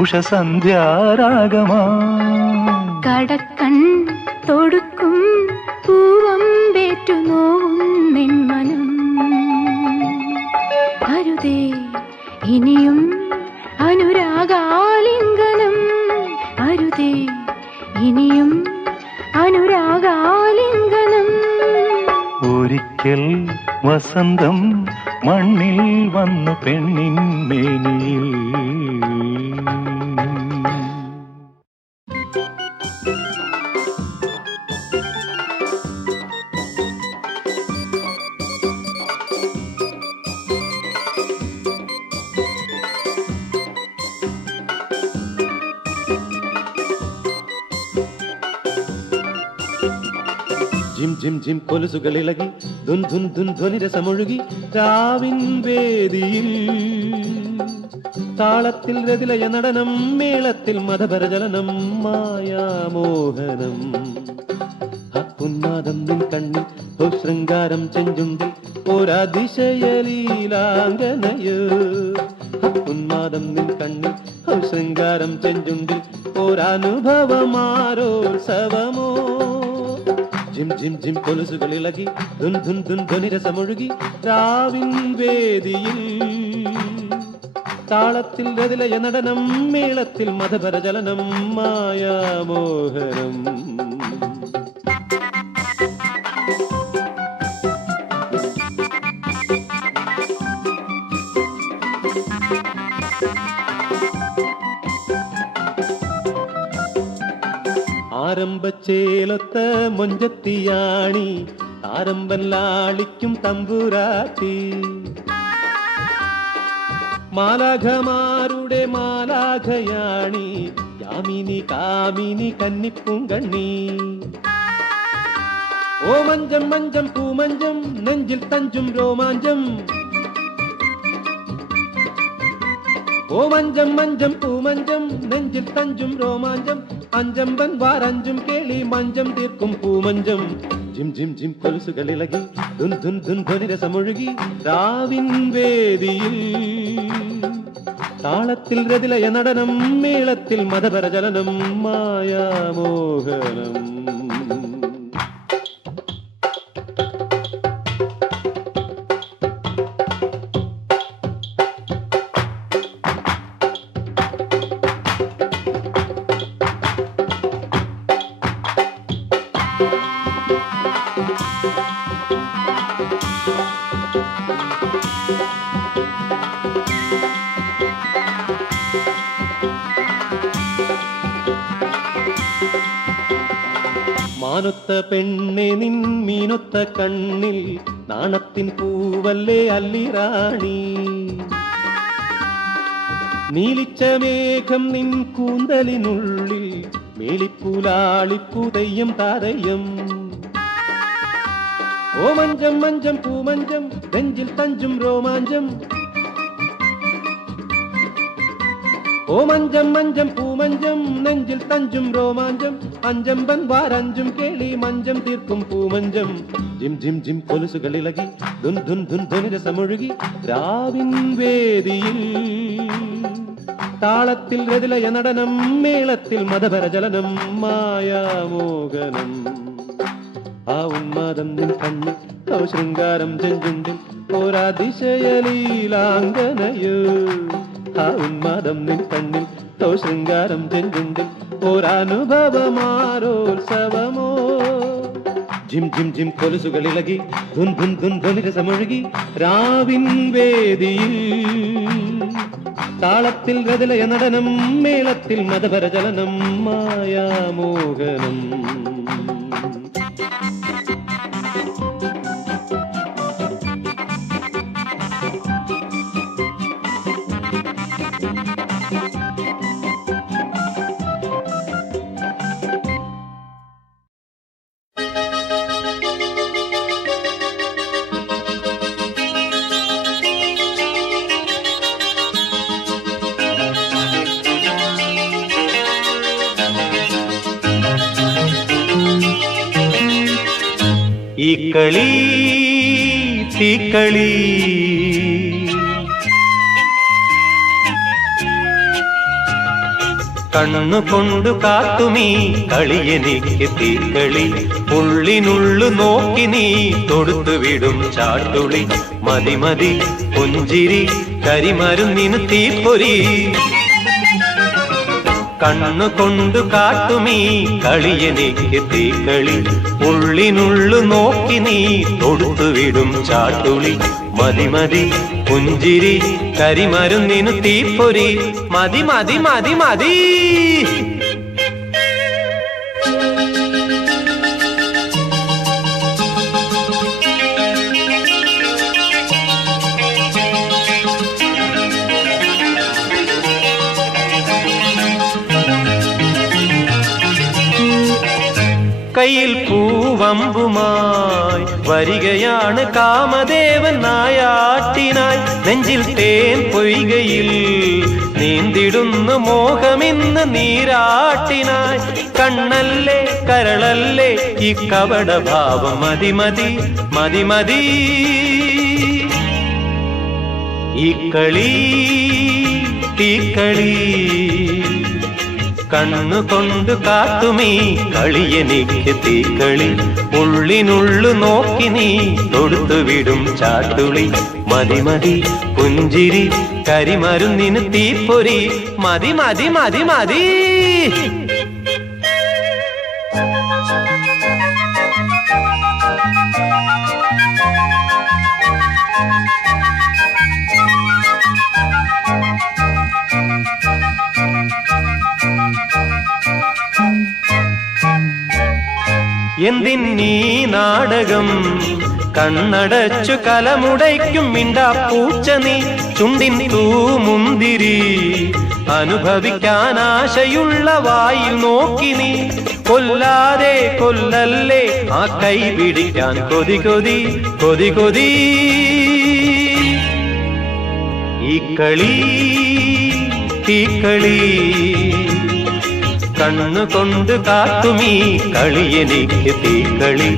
ഉഷസന്ധ്യാരാഗമായി കടക്കൺ തൊടുക്കും പൂവമ്പേറ്റു നോവുന്നെൻ മനം അരുതേ ഇനിയും അനുരാഗാലിംഗനം അരുതേ ഇനിയും അനുരാഗാലിംഗനം ഒരിക്കൽ വസന്തം മണ്ണിൽ വന്നു പെണ്ണിൻ മേനിയിൽ ജിം ജിം ജിം കൊലുസുകളിളകി ധുൻ ധുൻ ധുൻ ധ്വനിരസമൊഴുകി രാവിൻ വേദിയിൽ താളത്തിൽ രതിലയ നടനം മേളത്തിൽ മതപരചലനം മായാമോഹനം ഉന്മാദം നിൻ കണ്ണിൽ ശൃംഗാരം ചെഞ്ചുണ്ടിൽ ഒരതിശയലീലാംഗനയോ ഉന്മാദം നിൻ കണ്ണിൽ ശൃംഗാരം ചെഞ്ചുണ്ടിൽ ഒരനുഭവമാരോത്സവമോ ജിം ജിം ജിം കൊലുസുകളിളകി ധുൻ ധുൻ ധുൻ ധ്വനിരസമൊഴുകി രാവിൻ വേദിയിൽ താളത്തിൽ രതിലയ നടനം മേളത്തിൽ മതപരചലനം മായാമോഹനം ആരംഭച്ചേലൊത്ത മൊഞ്ചത്തിയാണി ആരംഭം ലാളിക്കും തമ്പുരാട്ടി മാലാഖമാരുടെ മാലാഖയാണി യാമിനി കാമിനി കന്നിപ്പൂങ്കണ്ണി ഓ മഞ്ചം മഞ്ചം പൂമഞ്ചം നെഞ്ചിൽ തഞ്ചും രോമാഞ്ചം ഓ മഞ്ചം മഞ്ചം പൂമഞ്ചം നെഞ്ചിൽ തഞ്ചും രോമാഞ്ചം അഞ്ചമ്പൻ വാരഞ്ചും കേളി മഞ്ചം തീർക്കും പൂമഞ്ചം ജിം ജിം ജിം കൊലുസുകളിളകി ധുൻ ധുൻ ധുൻ ധ്വനിരസമൊഴുകി രാവിൻ വേദിയിൽ താളത്തിൽ രതിലയ നടനം മേളത്തിൽ മതപരചലനം മായാമോഹനം മാനൊത്ത പെണ്ണെ നിൻ മീനൊത്ത കണ്ണിൽ നാണത്തിൻ പൂവല്ലേ അല്ലിറാണി. നീലിച്ച മേഘം നിൻ കൂന്തലിനുള്ളിൽ മേളിപ്പൂലാളിപ്പൂ തെയ്യം താരയം. ഓ മഞ്ചം മഞ്ചം പൂമഞ്ചം നെഞ്ചിൽ തഞ്ചും രോമാഞ്ചം. ഓ മഞ്ചം മഞ്ചം പൂമഞ്ചം നെഞ്ചിൽ തഞ്ചും രോമാഞ്ചം. അഞ്ചമ്പൻ വാരഞ്ചും കേളി മഞ്ചം തീർക്കും പൂമഞ്ചം. ജിം ജിം ജിം കൊലുസുകളിളകി ധുൻ ധുൻ ധുൻ ധ്വനിരസമൊഴുകി രാവിൻ വേദിയിൽ താളത്തിൽ രതിലയ നടനം മേളത്തിൽ മതഭര ജലനം മായാമോഹനം. ആ ഉന്മാദം നിൻ കണ്ണിൽ ഓ ശൃംഗാരം ചെഞ്ചുണ്ടിൽ ഒരതിശയലീലാംഗനയോ. ആ ഉന്മാദം നിൻ കണ്ണിൽ ഓ ശൃംഗാരം ചെഞ്ചുണ്ടിൽ ഒരനുഭവമാരോത്സവമോ. ജിം ജിം ജിം കൊലുസുകളിളകി ധുൻ ധുൻ ധുൻ ധ്വനിരസമൊഴുകി രാവിൻ വേദിയിൽ താളത്തിൽ രതിലയ നടനം മേളത്തിൽ മതഭര ജലനം മായാമോഹനം. ഈ കളി തീക്കളി കണ്ണുകൊണ്ടു കാത്തുമീ കളിയെനിക്ക് തീക്കളി. ഉള്ളിനുള്ളു നോക്കി നീ തൊടുത്തുവിടും ചാട്ടുളി. മതി മതി പുഞ്ചിരി കരിമരുന്നിന് തീപ്പൊരി. കണ്ണുകൊണ്ടു കാട്ടുമീ കളിയെനിക്ക് തീക്കളി. ഉള്ളിനുള്ളു നോക്കി നീ തൊടുത്തുവിടും ചാട്ടുളി. മതി മതി പുഞ്ചിരി കരിമരുന്നിനു തീപ്പൊരി. മതി മതി മതി മതി. കയ്യിൽ പൂവമ്പുമായി വരികയാണ് കാമദേവൻ നായാട്ടിനായി. നെഞ്ചിൽ തേൻ പൊയ്കയിൽ നീന്തിടുന്നു മോഹമിന്ന് നീരാട്ടിനായി. കണ്ണല്ലേ കരളല്ലേ ഈ കപടഭാവം. മതി മതി മതി മതി. ഈ കളി തീക്കളി കണ്ണുകൊണ്ടു കാട്ടുമീ കളിയെനിക്ക് തീക്കളി. ഉള്ളിനുള്ളു നോക്കി നീ തൊടുത്തുവിടും ചാട്ടുളി. മതി മതി പുഞ്ചിരി കരിമരുന്നിന് തീപ്പൊരി. മതി മതി മതി മതി. എന്തിന്നീ നാടകം കണ്ണടച്ചു കലമുടയ്ക്കും മിണ്ടാ പൂച്ച നീ. ചുണ്ടിൻ തൂമുന്തിരി അനുഭവിക്കാൻ ആശയുള്ള വായിൽ നോക്കി നീ. കൊല്ലാതെ കൊല്ലല്ലേ ആ കൈ പിടിക്കാൻ കൊതി കൊതി കൊതി കൊതി. ഈ കളി തീക്കളി കണ്ണുകൊണ്ട് കാട്ടുമീ കളിയെനിക്ക് തീക്കളി.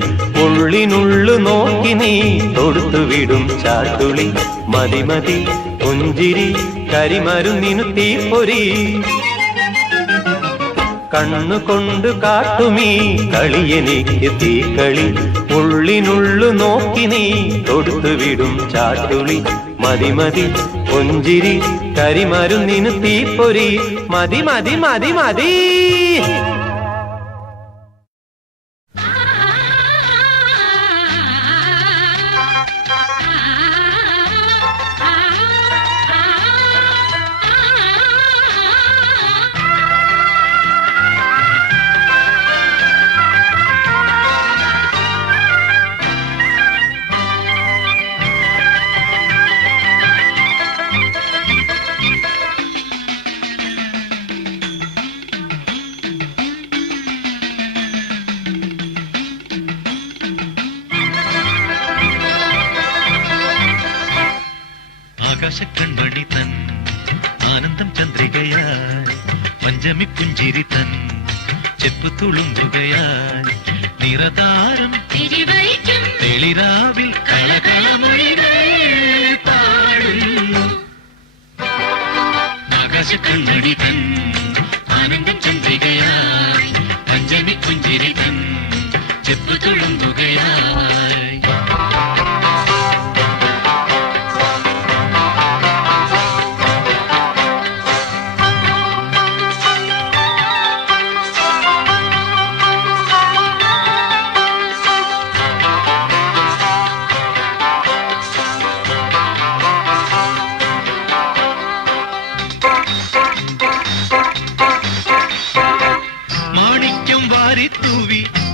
ഉള്ളിനുള്ളു നോക്കി നീ തൊടുത്തുവിടും ചാട്ടുളി. മതി മതി പുഞ്ചിരി കരിമരുന്നിനു തീപ്പൊരി. കണ്ണുകൊണ്ട് കാട്ടുമീ കളിയെനിക്ക് തീക്കളി. ഉള്ളിനുള്ളു നോക്കി നീ തൊടുത്തുവിടും ചാട്ടുളി. മതി മതി പുഞ്ചിരി കരിമരുന്നിനു തീപ്പൊരി. മതി മതി മതി മതി. ആകാശക്കൺമണി തൻ ആനന്ദം ചന്ദ്രികയായി പഞ്ചമി പുഞ്ചിരി തൻ ചെപ്പു തുളുമ്പുകയായി നിറതാരം തിരിവയ്ക്കും തെളിരാവിൽ കളകളമൊഴികൾ പാടുന്നു ആകാശക്കൺമണി തൻ ആനന്ദം ചന്ദ്രികയായി പഞ്ചമി പുഞ്ചിരി തൻ ചെപ്പു തുളുമ്പുകയായി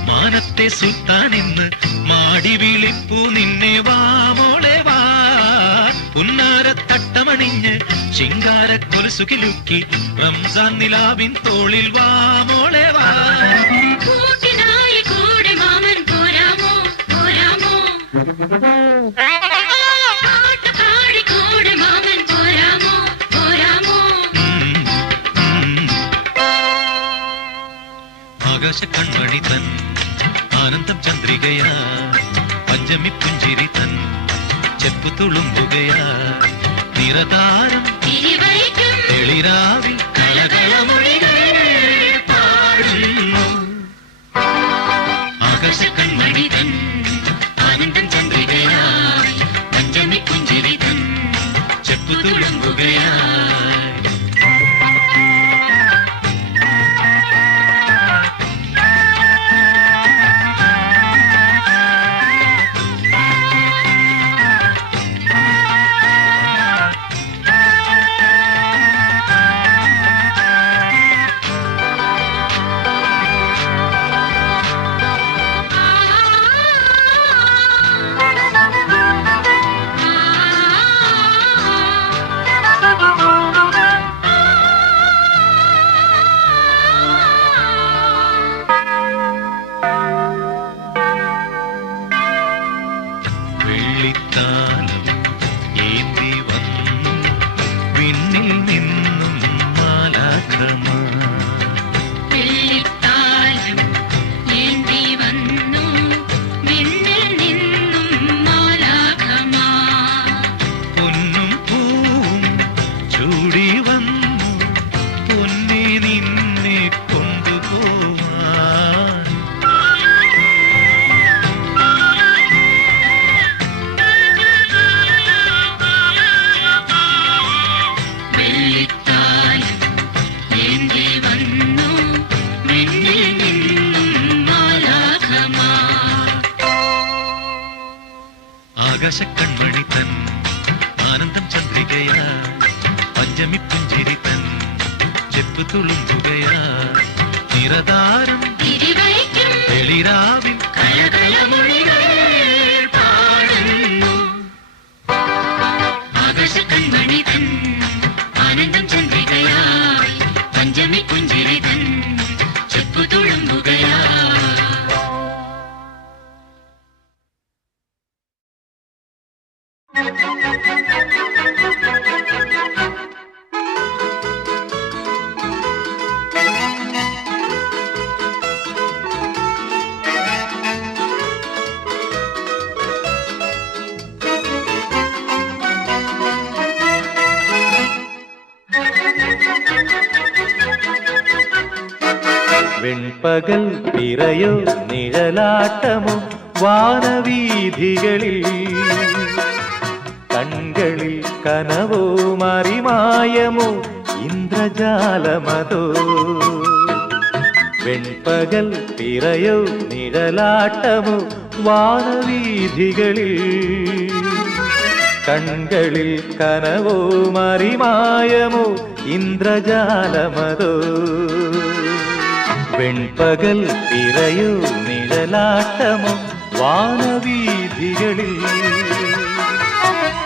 മാനത്തെ സുൽത്താൻ ഇന്ന് മാടി വിളിപ്പൂ നിന്നെ വാ മോളെ വാ പുന്നാരത്തട്ടമണിഞ്ഞ് ശിങ്കാര കുലുസുകിലുക്കി റംസാൻ നിലാവിൻ തോളിൽ വാ മോളെ വാ കൂട്ടിനായി കൂടെ മാമൻ പോരാമോ പോരാമോ പാട്ടുപാടി കൂടെ മാമൻ പോരാമോ പോരാമോ ആകാശക്കൺമണി തൻ ആനന്ദം ചന്ദ്രികയാ പഞ്ചമി പുഞ്ചിരി തൻ ചെപ്പു തുളുമ്പുകയാ നിറതാരം തിരിവയ്ക്കും തെളിരാവിൽ കളകളമൊഴികൾ പാടുന്നു ആകാശക്കൺമണി തൻ ആനന്ദം ചന്ദ്രികയായി പഞ്ചമി പുഞ്ചിരി തൻ ചെപ്പു തുളുമ്പുകയാ വെള്ളിത്താലം ഏന്തി വന്നു വിണ്ണിൽ നിന്നും മാലാഖമാ വെള്ളിത്താലം ഏന്തി വന്നു വിണ്ണിൽ നിന്നും മാലാഖമാ പൊന്നും പൂവും ചൂടി വന്നു പൊന്നെ നിന്നെ കൊണ്ടുപോവാൻ വെള്ളിത്താലം ഏന്തി വന്നു വിണ്ണിൽ നിന്നും മാലാഖമാ ആകാശക്കൺമണി തൻ ആനന്ദം ചന്ദ്രികയാ പഞ്ചമി പുഞ്ചിരി തൻ ചെപ്പു തുളുമ്പുകയാ നിറതാരം തിരിവയ്ക്കും തെളിരാവിൽ കളകളമൊഴികൾ പാടുന്നു ആകാശക്കൺമണി തൻ ആനന്ദം ചന്ദ്രികയായി പഞ്ചമി പുഞ്ചിരി തൻ ചെപ്പു തുളുമ്പുകയാ വെൺപകൽ പിറയോ നിഴലാട്ടമോ വാനവീഥികളിൽ കൺകളിൽ കനവോ മറിമായമോ ഇന്ദ്രജാലമതോ വെൺപകൽ പിറയോ നിഴലാട്ടമോ വാനവീഥികളിൽ കൺകളിൽ കനവോ മറിമായമോ ഇന്ദ്രജാലമതോ വെൺപകൽ പിറയോ നിഴലാട്ടമോ വാനവീഥികളിൽ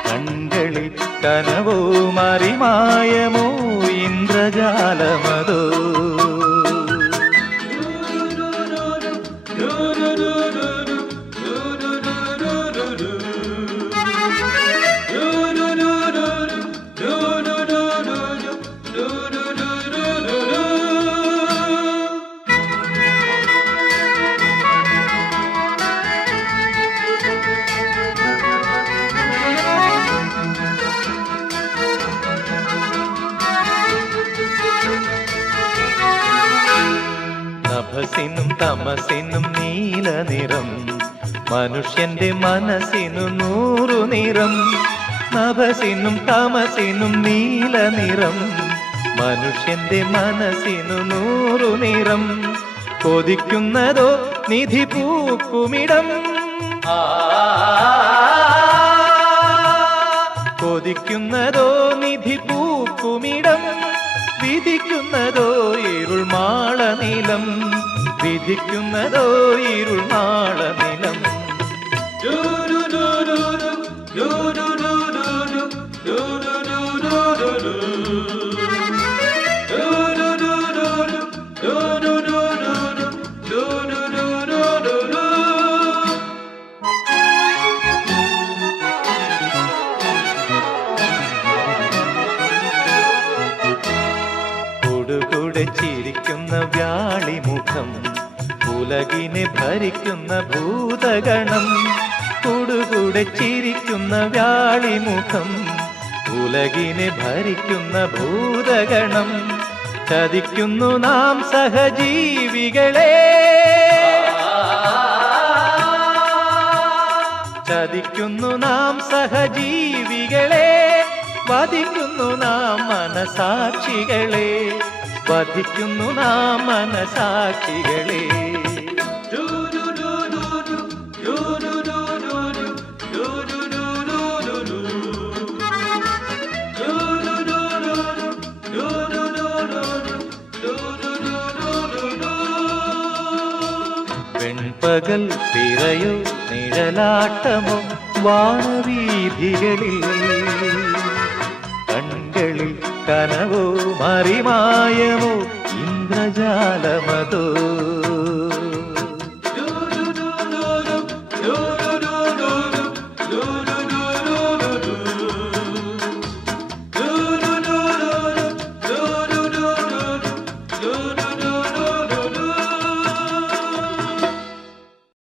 കൺകളിൽ കനവോ മറിമായമോ ഇന്ദ്രജാലമതോ നഭസിനും തമസിനും നീല നിറം മനുഷ്യന്റെ മനസ്സിനു 100 നിറം നഭസിനും തമസിനും നീല നിറം മനുഷ്യന്റെ മനസ്സിനു 100 നിറം കൊതിക്കുന്നതോ നിധി പൂക്കുമിടം കൊതിക്കുന്നതോ നിധി പൂക്കുമിടം വിധിക്കുന്നതോ ഇരുൾ മാളനിലം വിധിക്കുന്നതോ ഇരുൾ മാളനിലം കൂടുകൂടെ ചിരിക്കുന്ന വ്യാളിമുഖം ഉലകിനെ ഭരിക്കുന്ന ഭൂതഗണം കൂടുകൂടെ ചിരിക്കുന്ന വ്യാളിമുഖം ഉലകിനെ ഭരിക്കുന്ന ഭൂതഗണം ചതിക്കുന്നു നാം സഹജീവികളെ ചതിക്കുന്നു നാം സഹജീവികളെ വധിക്കുന്നു നാം മനസാക്ഷികളെ വധിക്കുന്നു നാം മനസാക്ഷികളെ വെൺപകൽ പിറയോ നിഴലാട്ടമോ വാനവീഥികളിൽ കൺകളിൽ കനവോ മറിമായമോ ഇന്ദ്രജാലമതോ